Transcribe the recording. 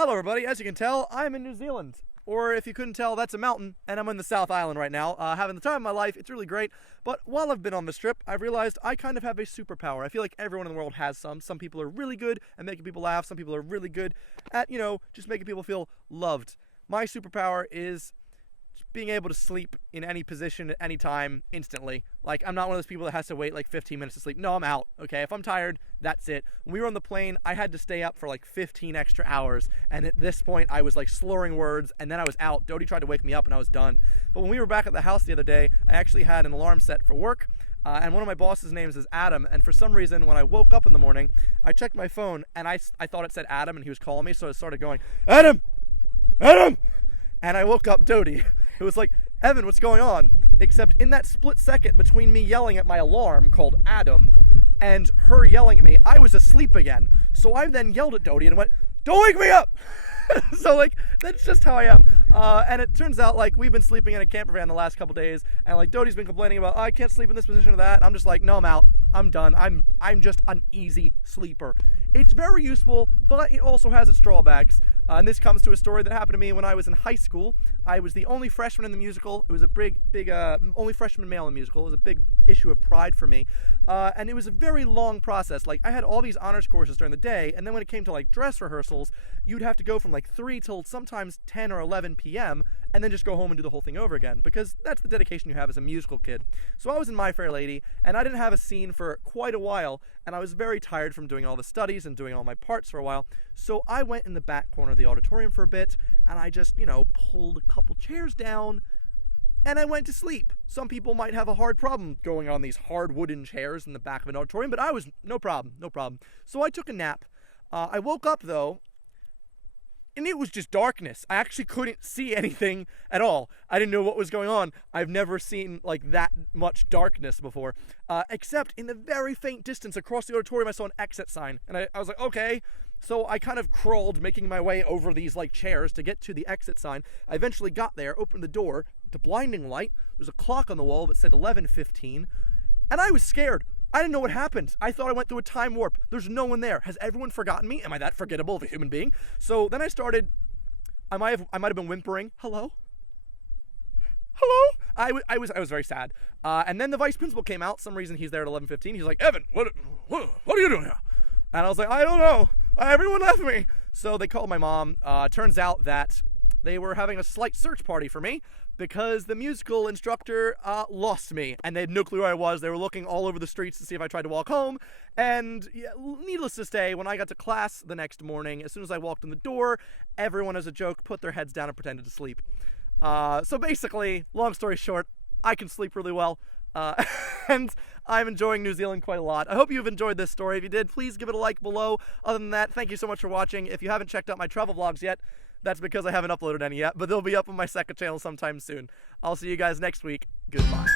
Hello everybody, as you can tell, I'm in New Zealand. Or if you couldn't tell, that's a mountain, and I'm in the South Island right now, having the time of my life. It's really great, but while I've been on this trip, I've realized I kind of have a superpower. I feel like everyone in the world has some. Some people are really good at making people laugh, some people are really good at, just making people feel loved. My superpower is being able to sleep in any position at any time instantly. Like, I'm not one of those people that has to wait like 15 minutes to sleep. No, I'm out, okay? If I'm tired, that's it. When we were on the plane, I had to stay up for like 15 extra hours, and at this point, I was like slurring words, and then I was out. Dodie tried to wake me up, and I was done. But when we were back at the house the other day, I actually had an alarm set for work, and one of my boss's names is Adam, and for some reason, when I woke up in the morning, I checked my phone, and I thought it said Adam, and he was calling me, so I started going, Adam! Adam! And I woke up Dodie. It was like, Evan, what's going on? Except in that split second between me yelling at my alarm called Adam and her yelling at me, I was asleep again. So I then yelled at Dodie and went, don't wake me up! So like, that's just how I am. And it turns out like we've been sleeping in a camper van the last couple days, and like Dodie's been complaining about, I can't sleep in this position or that. And I'm just like, no, I'm out. I'm done. I'm just an easy sleeper. It's very useful, but it also has its drawbacks. And this comes to a story that happened to me when I was in high school. I was the only freshman in the musical. It was a big, only freshman male in the musical. It was a big issue of pride for me. And it was a very long process. Like, I had all these honors courses during the day, and then when it came to like dress rehearsals, you'd have to go from like 3 till sometimes 10 or 11 p.m. and then just go home and do the whole thing over again, because that's the dedication you have as a musical kid. So I was in My Fair Lady, and I didn't have a scene for quite a while, and I was very tired from doing all the studies and doing all my parts for a while. So I went in the back corner of the auditorium for a bit, and I just, pulled a couple chairs down, and I went to sleep. Some people might have a hard problem going on these hard wooden chairs in the back of an auditorium, but I was no problem. So I took a nap. I woke up, though, and it was just darkness. I actually couldn't see anything at all. I didn't know what was going on. I've never seen like that much darkness before, except in the very faint distance across the auditorium, I saw an exit sign, and I was like, okay. So I kind of crawled, making my way over these like chairs to get to the exit sign. I eventually got there, opened the door to blinding light. There's a clock on the wall that said 11:15, and I was scared. I didn't know what happened. I thought I went through a time warp. There's no one there. Has everyone forgotten me? Am I that forgettable of a human being? So then I started, I might have been whimpering. Hello? I was very sad. And then the vice principal came out. Some reason he's there at 11:15. He's like, Evan, what are you doing here? And I was like, I don't know. Everyone left me. So they called my mom. Turns out that they were having a slight search party for me because the musical instructor lost me, and they had no clue where I was. They were looking all over the streets to see if I tried to walk home. And yeah, needless to say, when I got to class the next morning, as soon as I walked in the door, everyone, as a joke, put their heads down and pretended to sleep. So basically, long story short, I can sleep really well. And I'm enjoying New Zealand quite a lot. I hope you've enjoyed this story. If you did, please give it a like below. Other than that, thank you so much for watching. If you haven't checked out my travel vlogs yet, that's because I haven't uploaded any yet, but they'll be up on my second channel sometime soon. I'll see you guys next week. Goodbye.